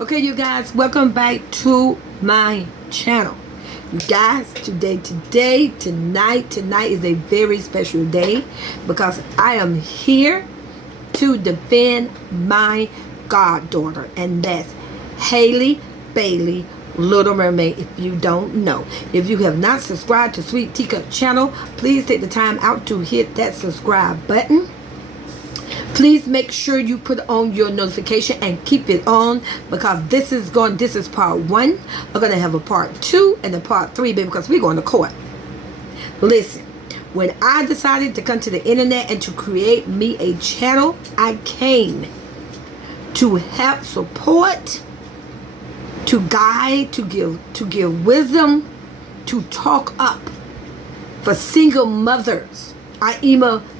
Okay, you guys, welcome back to my channel. You guys, tonight is a very special day because I am here to defend my goddaughter, and that's Halle Bailey, Little Mermaid. If you don't know, if you have not subscribed to Sweet Teacup channel, please take the time out to hit that subscribe button. Please make sure you put on your notification and keep it on, because this is part 1. We're going to have a part 2 and a part 3, baby, because we're going to court. Listen, when I decided to come to the internet and to create me a channel, I came to help support, to guide, to give wisdom, to talk up for single mothers, i.e.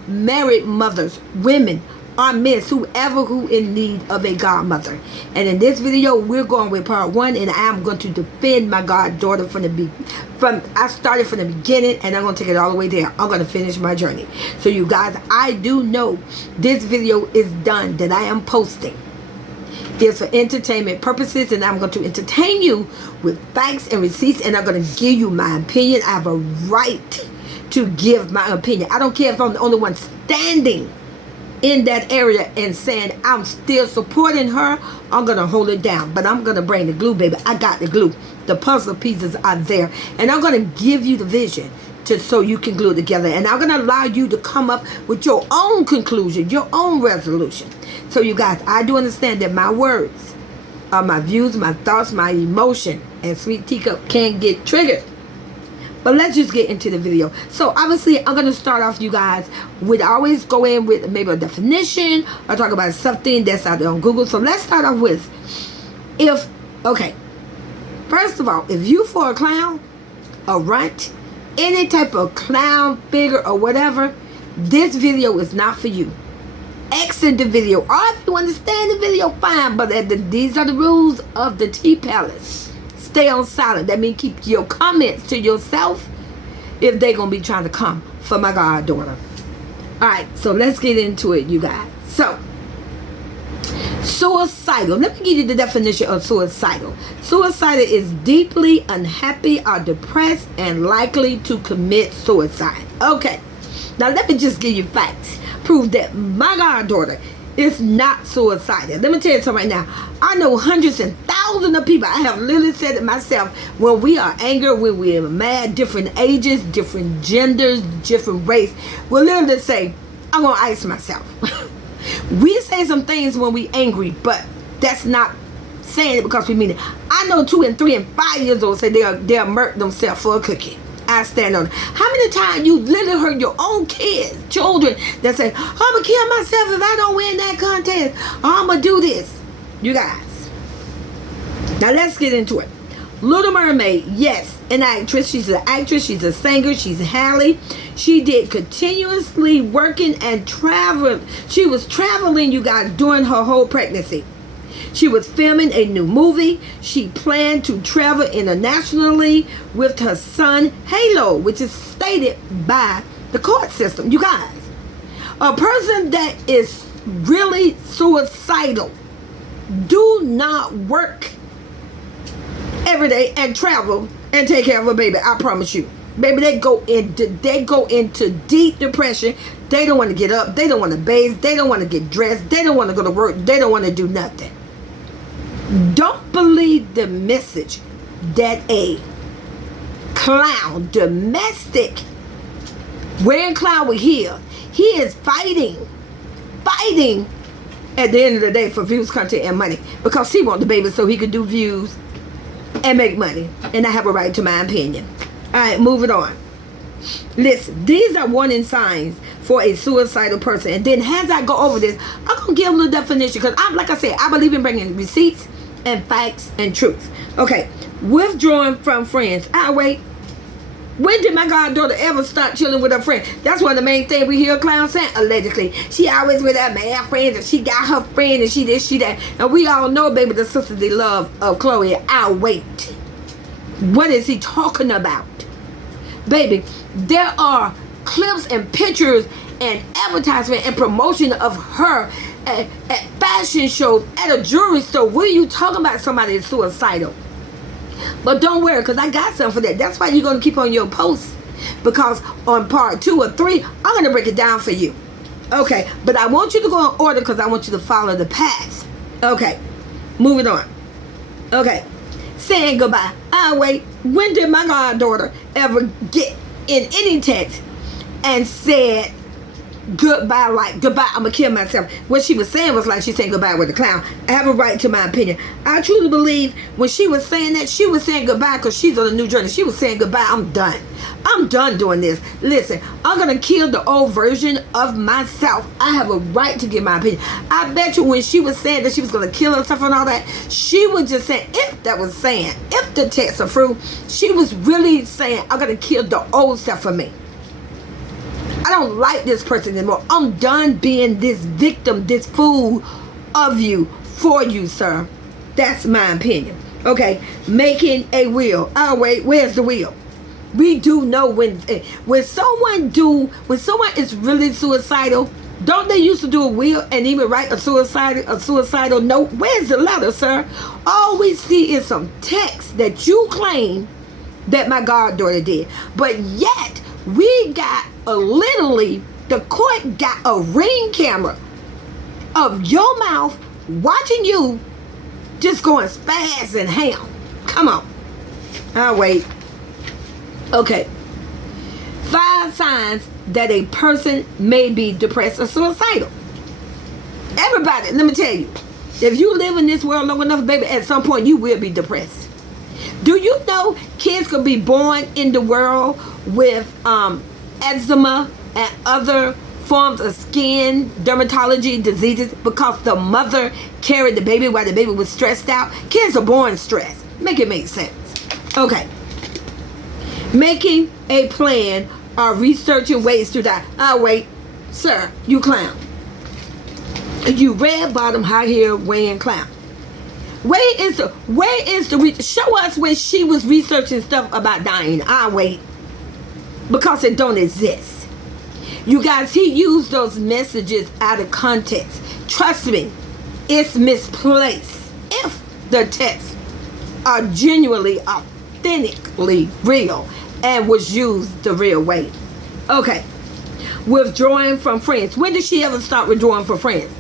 married mothers, women, or men, whoever who in need of a godmother. And in this video, we're going with part 1, and I am going to defend my goddaughter I started from the beginning, and I'm going to take it all the way there. I'm going to finish my journey. So you guys, I do know this video is done that I am posting. It's for entertainment purposes, and I'm going to entertain you with facts and receipts, and I'm going to give you my opinion. I have a right to give my opinion. I don't care if I'm the only one standing in that area and saying I'm still supporting her. I'm gonna hold it down, but I'm gonna bring the glue, baby. I got the glue. The puzzle pieces are there, and I'm gonna give you the vision so you can glue it together, and I'm gonna allow you to come up with your own conclusion, your own resolution. So you guys, I do understand that my words are my views, my thoughts, my emotion, and Sweet Teacup can get triggered. But let's just get into the video. So obviously, I'm going to start off, you guys, with always go in with maybe a definition or talk about something that's out there on Google. So let's start off with, okay, first of all, if you for a clown, a runt, any type of clown figure or whatever, this video is not for you. Exit the video. Or if you understand the video, fine. But these are the rules of the Tea Palace. Stay on silent. That means keep your comments to yourself if they're going to be trying to come for my goddaughter. Alright, so let's get into it, you guys. So, suicidal. Let me give you the definition of suicidal. Suicidal is deeply unhappy or depressed and likely to commit suicide. Okay, now let me just give you facts. Prove that my goddaughter is not suicidal. Let me tell you something right now. I know hundreds and thousands of people. I have literally said it myself. When we are angry, when we're mad, different ages, different genders, different race, we'll literally say, I'm going to ice myself. We say some things when we angry, but that's not saying it because we mean it. I know 2 and 3 and 5 years old say they'll murder themselves for a cookie. I stand on it. How many times you literally heard your own kids, children, that say, I'm going to kill myself if I don't win that contest. Or I'm going to do this. You guys. Now let's get into it. Little Mermaid, yes, an actress. She's an actress. She's a singer. She's Halle. She did continuously working and traveling. She was traveling, you guys, during her whole pregnancy. She was filming a new movie. She planned to travel internationally with her son, Halo, which is stated by the court system. You guys, a person that is really suicidal do not work every day and travel and take care of a baby. I promise you. Baby, they go into deep depression. They don't want to get up. They don't want to bathe. They don't want to get dressed. They don't want to go to work. They don't want to do nothing. Don't believe the message that a clown, domestic, wearing clown with heel, he is fighting at the end of the day for views, content, and money, because he wants the baby so he could do views and make money. And I have a right to my opinion. Alright, moving on. Listen, these are warning signs for a suicidal person. And then as I go over this, I'm going to give a little definition, because like I said, I believe in bringing receipts and facts and truth. Okay, withdrawing from friends. Wait. When did my goddaughter ever stop chilling with her friend? That's one of the main things we hear clowns saying, allegedly. She always with her mad friends, and she got her friend, and she this, she that. And we all know, baby, the sisterly love of Chloe. I'll wait. What is he talking about? Baby, there are clips and pictures and advertisement and promotion of her at fashion shows, at a jewelry store. What are you talking about somebody is suicidal? But don't worry, because I got something for that. That's why you're going to keep on your posts. Because on part 2 or 3, I'm going to break it down for you. Okay, but I want you to go in order because I want you to follow the path. Okay, moving on. Okay, saying goodbye. Wait, when did my goddaughter ever get in any text and said goodbye, like goodbye, I'm gonna kill myself? What she was saying was like she's saying goodbye with a clown. I have a right to my opinion. I truly believe when she was saying that, she was saying goodbye because she's on a new journey. She was saying goodbye, I'm done. I'm done doing this. Listen, I'm gonna kill the old version of myself. I have a right to give my opinion. I bet you when she was saying that she was gonna kill herself and all that, she was just saying, if the texts are true, she was really saying, I'm gonna kill the old self for me. I don't like this person anymore. I'm done being this victim, this fool of you, for you, sir. That's my opinion. Okay, making a will. Oh, wait, where's the will? We do know when someone is really suicidal, don't they used to do a will and even write a suicidal note? Where's the letter, sir? All we see is some text that you claim that my goddaughter did. But yet, we got the court got a ring camera of your mouth watching you just going spaz and ham. Come on. I'll wait. Okay. 5 signs that a person may be depressed or suicidal. Everybody, let me tell you, if you live in this world long enough, baby, at some point you will be depressed. Do you know kids could be born in the world with eczema and other forms of skin dermatology diseases because the mother carried the baby while the baby was stressed out? Kids are born stressed. Make it make sense. Okay. Making a plan or researching ways to die. Oh, wait. Sir, you clown. You red bottom, high heel, wearing clown. Where is the show us where she was researching stuff about dying. I'll wait. Because it don't exist. You guys, he used those messages out of context. Trust me, it's misplaced. If the texts are genuinely, authentically real and was used the real way. Okay. Withdrawing from friends. When did she ever start withdrawing from friends?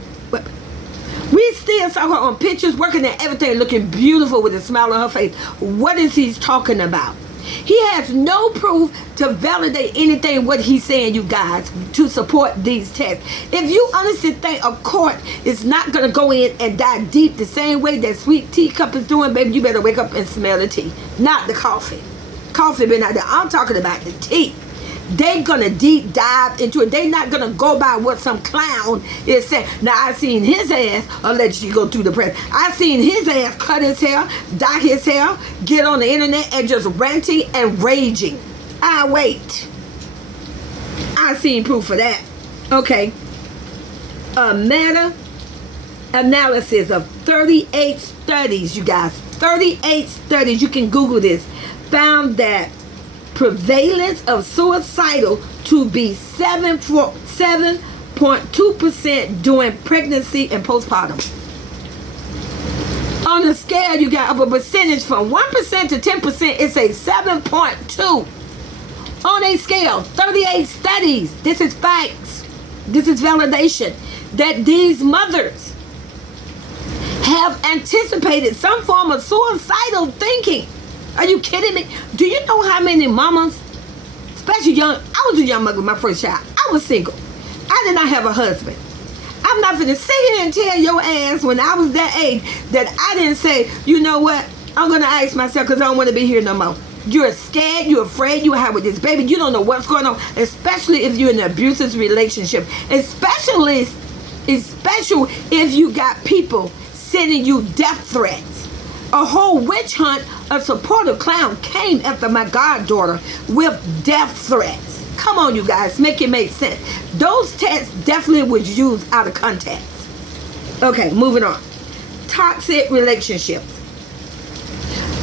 We still saw her on pictures, working at everything, looking beautiful with a smile on her face. What is he talking about? He has no proof to validate anything what he's saying, you guys, to support these texts. If you honestly think a court is not going to go in and dive deep the same way that Sweet Teacup is doing, baby, you better wake up and smell the tea, not the coffee. Coffee been out there. I'm talking about the tea. They're going to deep dive into it. They're not going to go by what some clown is saying. Now, I seen his ass allegedly go through the press. I seen his ass cut his hair, dye his hair, get on the internet and just ranting and raging. I wait. I seen proof of that. Okay. A meta-analysis of 38 studies, you guys. 38 studies, you can Google this, found that prevalence of suicidal to be 7.2% during pregnancy and postpartum. On the scale, you got up a percentage from 1% to 10%. It's a 7.2. On a scale, 38 studies. This is facts. This is validation that these mothers have anticipated some form of suicidal thinking. Are you kidding me? Do you know how many mamas, especially young, I was a young mother with my first child. I was single. I did not have a husband. I'm not going to sit here and tell your ass when I was that age that I didn't say, you know what, I'm going to ask myself because I don't want to be here no more. You're scared, you're afraid, you have with this baby, you don't know what's going on, especially if you're in an abusive relationship. Especially if you got people sending you death threats. A whole witch hunt, a supportive clown came after my goddaughter with death threats. Come on, you guys, make it make sense. Those texts definitely was used out of context. Okay, moving on. Toxic relationships.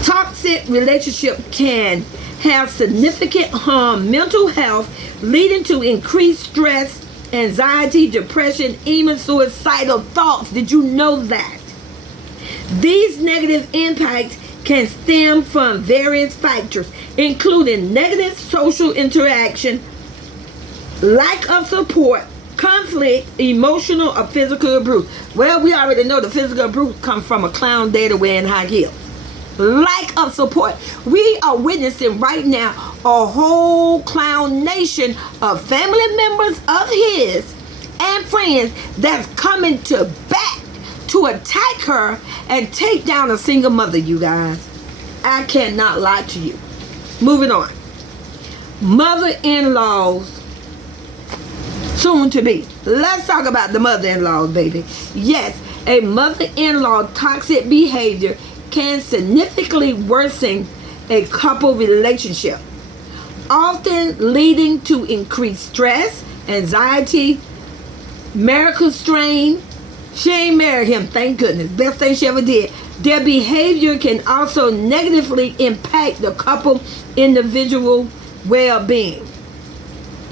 Toxic relationship can have significant harm mental health, leading to increased stress anxiety, depression, even suicidal thoughts. Did you know that? These negative impacts can stem from various factors, including negative social interaction, lack of support, conflict, emotional or physical abuse. Well, we already know the physical abuse comes from a clown daddy wearing high heels. Lack of support. We are witnessing right now a whole clown nation of family members of his and friends that's coming to back to attack her and take down a single mother, you guys. I cannot lie to you. Moving on. Mother-in-laws soon to be. Let's talk about the mother-in-laws, baby. Yes, a mother-in-law toxic behavior can significantly worsen a couple relationship, often leading to increased stress, anxiety, marital strain. She ain't married him, thank goodness. Best thing she ever did. Their behavior can also negatively impact the couple individual well-being.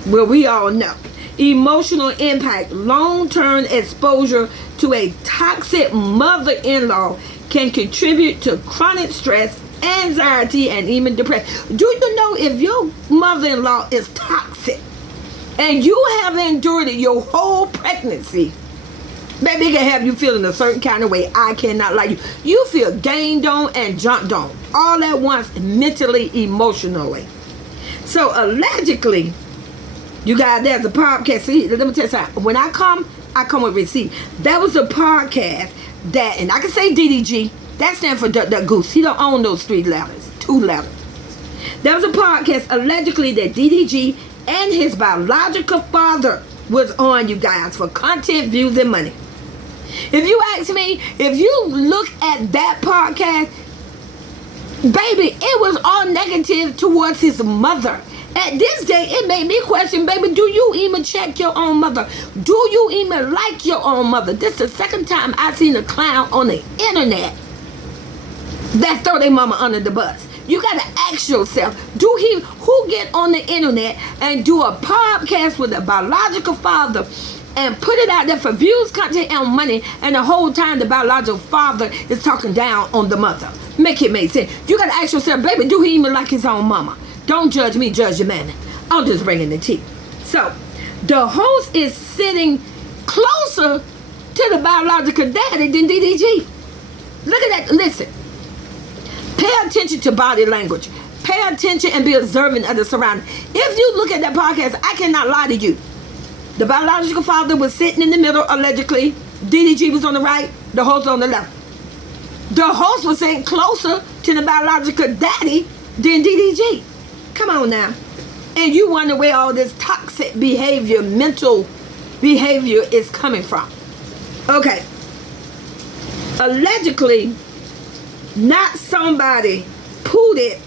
Well, we all know. Emotional impact. Long-term exposure to a toxic mother-in-law can contribute to chronic stress, anxiety, and even depression. Do you know if your mother-in-law is toxic and you have endured it your whole pregnancy, baby, it can have you feeling a certain kind of way. I cannot lie. You feel gained on and jumped on all at once, mentally, emotionally. So allegedly, you guys, there's a podcast. See, let me tell you something. When I come with receipt. That was a podcast that, and I can say DDG, that stands for Duck Duck Goose. He don't own those 3 letters, 2 letters. There was a podcast allegedly that DDG and his biological father was on, you guys, for content, views, and money. If you ask me, if you look at that podcast, baby, it was all negative towards his mother. At this day, it made me question, baby, do you even check your own mother? Do you even like your own mother? This is the second time I've seen a clown on the internet that throw their mama under the bus. You gotta ask yourself, who get on the internet and do a podcast with a biological father and put it out there for views, content, and money, and the whole time the biological father is talking down on the mother? Make it make sense. You gotta ask yourself, baby, do he even like his own mama? Don't judge me, judge your man. I'm just bringing the tea. So, the host is sitting closer to the biological daddy than DDG. Look at that. Listen. Pay attention to body language. Pay attention and be observant of the surroundings. If you look at that podcast, I cannot lie to you. The biological father was sitting in the middle, allegedly. DDG was on the right, the host on the left. The host was sitting closer to the biological daddy than DDG. Come on now. And you wonder where all this toxic behavior, mental behavior is coming from. Okay. Allegedly, not somebody pulled it,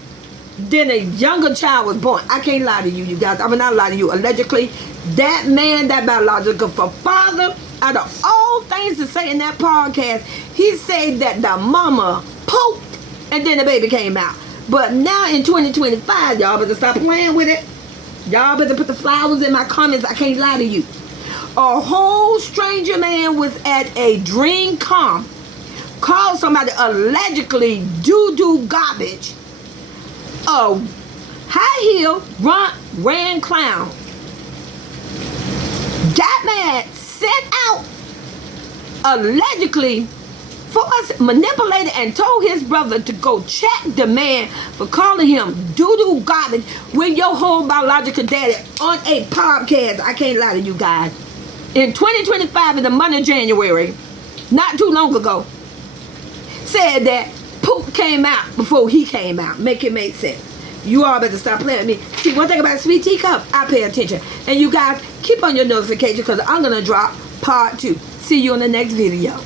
then a younger child was born. I can't lie to you, you guys. I will not lie to you. Allegedly, that man, that biological father, out of all things to say in that podcast, he said that the mama pooped and then the baby came out. But now in 2025, y'all better stop playing with it. Y'all better put the flowers in my comments. I can't lie to you. A whole stranger man was at a dream comp, called somebody allegedly doo-doo garbage, a high heel ran clown. That man set out, allegedly forced, manipulated, and told his brother to go check the man for calling him doo-doo garbage when your whole biological daddy on a podcast. I can't lie to you guys. In 2025, in the month of January, not too long ago, said that poop came out before he came out. Make it make sense. You all better stop playing with me. See, one thing about Sweet Teacup, I pay attention. And you guys, keep on your notifications because I'm going to drop part 2. See you in the next video.